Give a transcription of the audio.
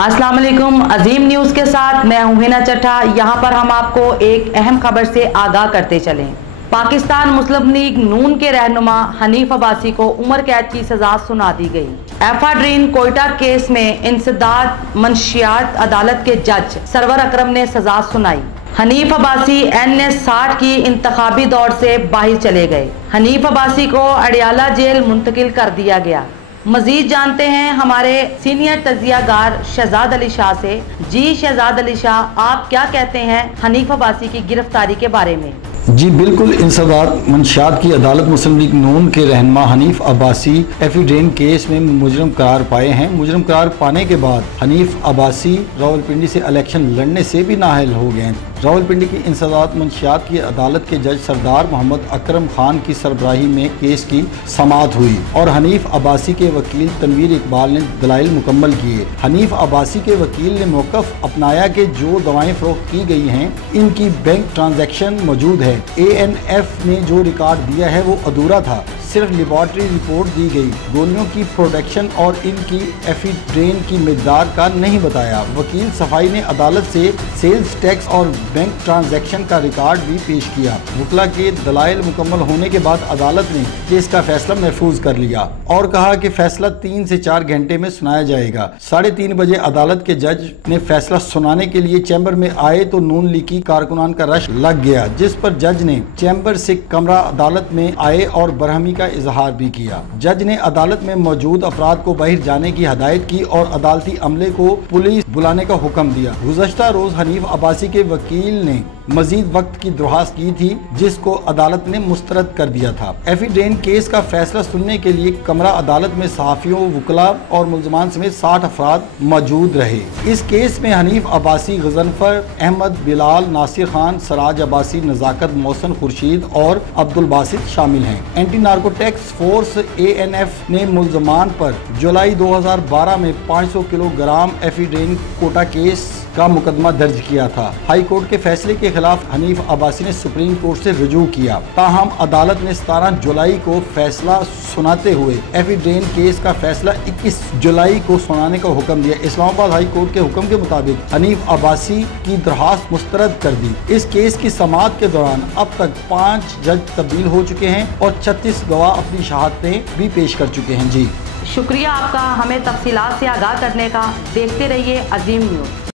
अस्सलाम वालेकुम। अजीम न्यूज़ के साथ मैं हूं हिना चट्टा। यहां पर हम आपको एक अहम खबर से आगाह करते चलें। पाकिस्तान मुस्लिम लीग नून के रहनुमा हनीफ अब्बासी को उम्र कैद की सजा सुना दी गई। एफाड्रीन कोयटा केस में इंसदाद मंशियात अदालत के जज सरवर अकरम ने सजा सुनाई। हनीफ अब्बासी NS 60 की इंतखाबी दौड़ से बाहर चले गए। हनीफ अब्बासी को अडियाला जेल मुंतकिल कर दिया गया। मजीद जानते हैं हमारे सीनियर तजियागार शहजाद अली शाह से। जी शहजाद अली शाह, आप क्या कहते हैं हनीफ अब्बासी की गिरफ्तारी के बारे में? जी बिल्कुल, इंसदाद मंशियात की अदालत मुस्लिम लीग नून के रहनुमा हनीफ अब्बासी एफिडेन केस में मुजरम करार पाए हैं। मुजरम करार पाने के बाद हनीफ अब्बासी रावलपिंडी से इलेक्शन लड़ने से भी नाअहल हो गए। रावलपिंडी की इंसदाद मंशियात की अदालत के जज सरदार मोहम्मद अकरम खान की सरबराही में केस की समाअत हुई और हनीफ अब्बासी के वकील तनवीर इकबाल ने दलाइल मुकम्मल किए। हनीफ अब्बासी के वकील ने मौक़िफ़ अपनाया कि जो दवाएं फ़रोख्त की गई हैं इनकी बैंक ट्रांजैक्शन मौजूद है। ANF ने जो रिकॉर्ड दिया है वो अधूरा था, सिर्फ लेबॉर्ट्री रिपोर्ट दी गई। गोलियों की प्रोडक्शन और इनकी एफिड्रेन की मिकदार का नहीं बताया। वकील सफाई ने अदालत से सेल्स टैक्स और बैंक ट्रांजैक्शन का रिकॉर्ड भी पेश किया। वकला के दलाइल मुकम्मल होने के बाद अदालत ने केस का फैसला महफूज कर लिया और कहा कि फैसला 3 से 4 घंटे में सुनाया जाएगा। 3:30 बजे अदालत के जज ने फैसला सुनाने के लिए चैम्बर में आए तो नून लीग की कारकुनान का रश लग गया, जिस पर जज ने चैम्बर से कमरा अदालत में आए और बरहमी का इजहार भी किया। जज ने अदालत में मौजूद अफराद को बाहर जाने की हदायत की और अदालती अमले को पुलिस बुलाने का हुक्म दिया। गुज़श्ता रोज हनीफ अब्बासी के वकील ने मजीद वक्त की दरख्वास्त की थी, जिसको अदालत ने मुस्तरद कर दिया था। एफिडेन केस का फैसला सुनने के लिए कमरा अदालत में सहाफियों, वकला और मुल्ज़मान समेत 60 अफराद मौजूद रहे। इस केस में हनीफ अब्बासी, गजनफर अहमद, बिलाल, नासिर खान, सराज अब्बासी, नजाकत, मोहसन खुर्शीद और अब्दुल बासित शामिल हैं। एंटी नार्कोटिक्स फोर्स ANF ने मुल्ज़मान पर जुलाई 2012 में 500 किलोग्राम एफिडेन कोटा केस का मुकदमा दर्ज किया था। हाई कोर्ट के फैसले के खिलाफ हनीफ अब्बासी ने सुप्रीम कोर्ट से रुजू किया। ताहम अदालत ने 17 जुलाई को फैसला सुनाते हुए एफिडेन केस का फैसला 21 जुलाई को सुनाने का हुक्म दिया। इस्लामाबाद हाई कोर्ट के हुक्म के मुताबिक हनीफ अब्बासी की दरख्वास्त मुस्तरद कर दी। इस केस की समाअत के दौरान अब तक 5 जज तब्दील हो चुके हैं और 36 गवाह अपनी शहादतें भी पेश कर चुके हैं। जी शुक्रिया आपका हमें तफसीलात से आगाह करने का। देखते रहिए अजीम न्यूज़।